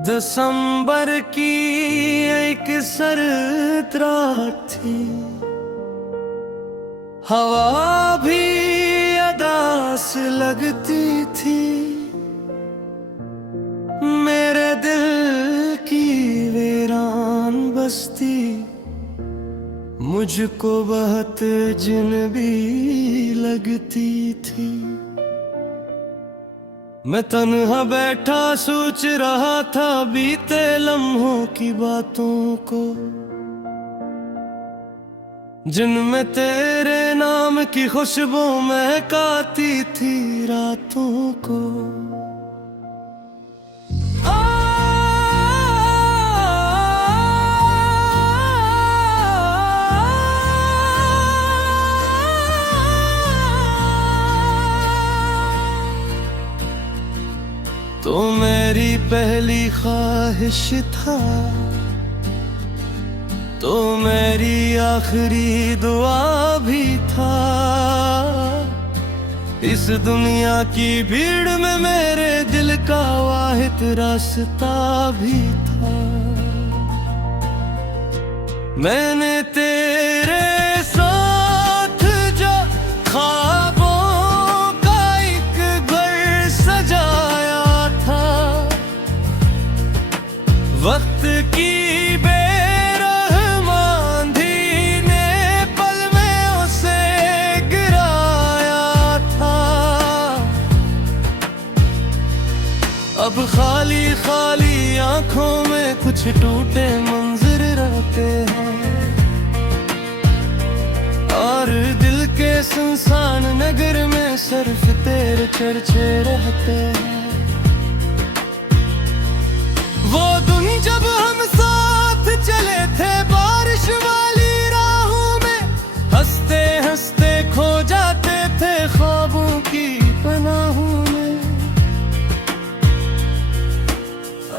दिसंबर की एक सर्द रात थी, हवा भी अदास लगती थी। मेरे दिल की वीरान बस्ती मुझको बहुत अजनबी लगती थी। मैं तन्हा बैठा सोच रहा था बीते लम्हों की बातों को, जिनमें तेरे नाम की खुशबू महकाती थी रातों को। तो मेरी पहली ख्वाहिश था, तो मेरी आखिरी दुआ भी था। इस दुनिया की भीड़ में मेरे दिल का वाहिद रास्ता भी था। मैंने तेरे साथ जो ख्वाबों का एक घर सजाया था, वक्त की अब खाली खाली आंखों में कुछ टूटे मंजर रहते हैं, और दिल के सुनसान नगर में सिर्फ तेरे चर्चे रहते हैं। वो दिन जब हम साथ चले थे बारिश वाली राहों में, हंसते हंसते खो जाते थे ख्वाबों की पनाहों में।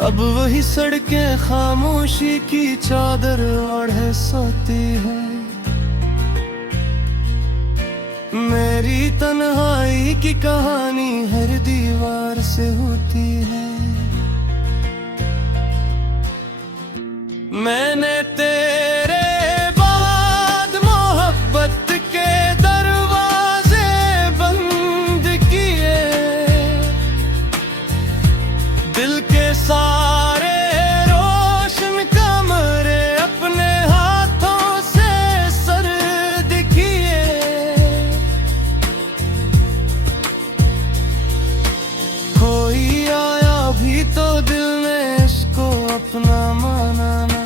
अब वही सड़कें खामोशी की चादर ओढ़े सोती हैं। मेरी तन्हाई की कहानी हर दीवार से होती है। मैंने तेरे बाद मोहब्बत के दरवाजे बंद किए, दिल के सारे रोशन कमरे अपने हाथों से सर्द किए। कोई आया भी तो दिल ने इसको अपना माना ना,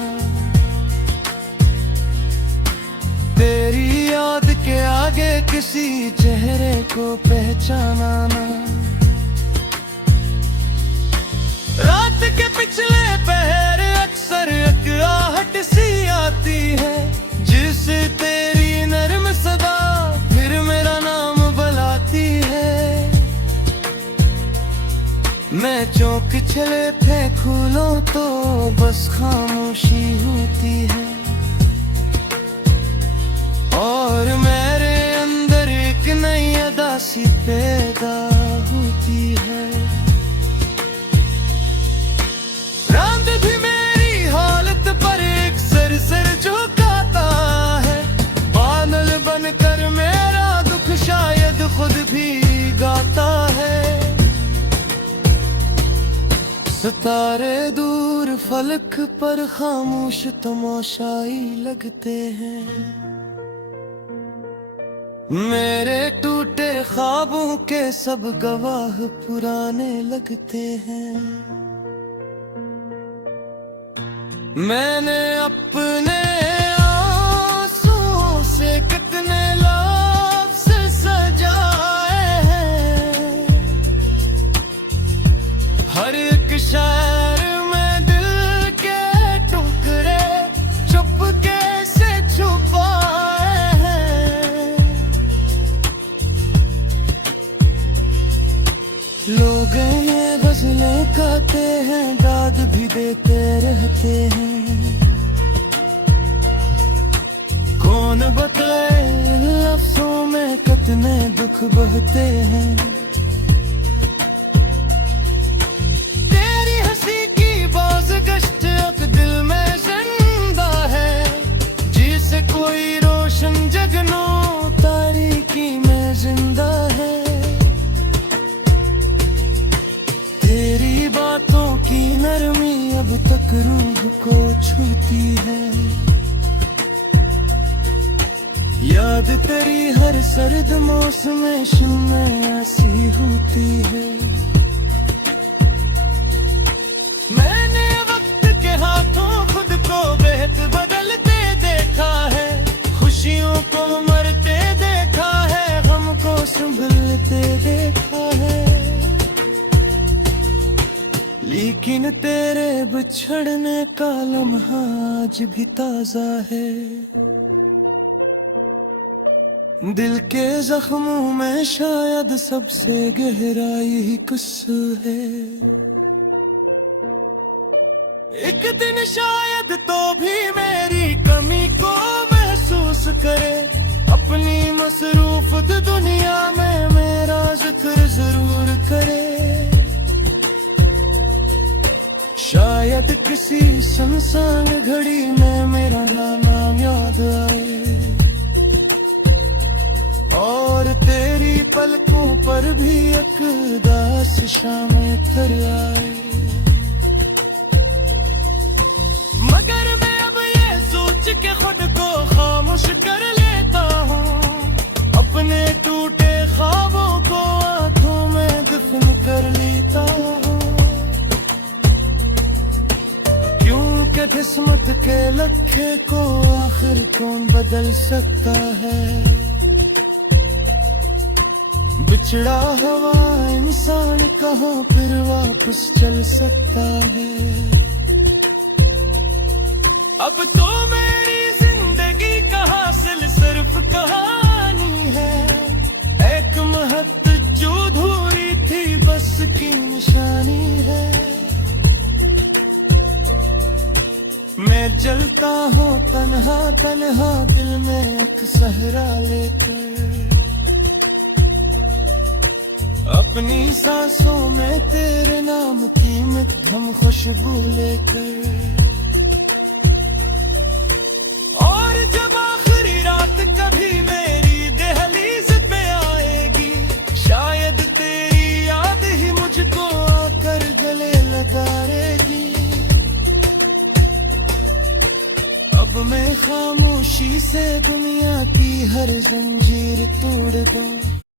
तेरी याद के आगे किसी चेहरे को पहचाना ना। रात के पिछले पहर अक्सर एक आहट सी आती है, जिस तेरी नर्म सदा फिर मेरा नाम बुलाती है। मैं चौंक चले थे खोलो तो बस खामोशी होती है, और मेरे अंदर एक नई अदा सी पैदा होती है। रात भी मेरी हालत पर एक सर झुकाता है, बादल बनकर मेरा दुख शायद खुद भी गाता है। सितारे दूर फलक पर खामोश तमाशाई लगते हैं, मेरे टूटे ख्वाबों के सब गवाह पुराने लगते हैं। मैंने अपने आंसुओं से कितने लफ्ज़ सजाए हैं, हर एक शहर में दिल के टुकड़े चुपके से छुपाए हैं। लोग ये गज़लें गाते हैं, दाद भी देते रहते हैं। कौन बताए लफ्ज़ों में कितने दुख बहते हैं। तेरी हंसी की बात गश्त अब दिल में जिंदा है, जिसे कोई रोशन जगनो तारीकी में जिंदा है। तेरी बातों की नरमी अब तक रूह को छूती है, याद तेरी हर सर्द मौसम में ऐसी होती है। मैंने वक्त के हाथों खुद को बेहद बदलते देखा है, खुशियों को मरते देखा है, गम को संभलते देखा है। लेकिन तेरे बिछड़ने का लम्हा आज भी ताजा है, दिल के जख्मों में शायद सबसे गहरा यही कुस्सा है। एक दिन शायद तो भी मेरी कमी को महसूस करे, अपनी मसरूफ दुनिया में मेरा जिक्र जरूर करे। शायद किसी सुनसान घड़ी में मेरा नाम याद आए, और तेरी पलकों पर भी एक उदास शाम कर आए। मगर मैं अब ये सोच के खुद को खामोश कर लेता हूँ, अपने टूटे ख्वाबों को आंखों में दफन कर लेता हूँ। क्योंकि किस्मत के लखे को आखिर कौन बदल सकता है, बिछड़ा हुआ इंसान कहाँ फिर वापस चल सकता है। अब तो मेरी जिंदगी का हासिल सिर्फ कहानी है, एक महत्व जो धूरी थी बस की निशानी है। मैं जलता हूँ तन्हा तन्हा दिल में एक सहरा लेकर, अपनी सांसों में तेरे नाम की मध्यम खुशबू लेकर। और जब आखिरी रात कभी मेरी दहलीज पे आएगी, शायद तेरी याद ही मुझको आकर गले लगाएगी। अब मैं खामोशी से दुनिया की हर जंजीर तोड़ दूं,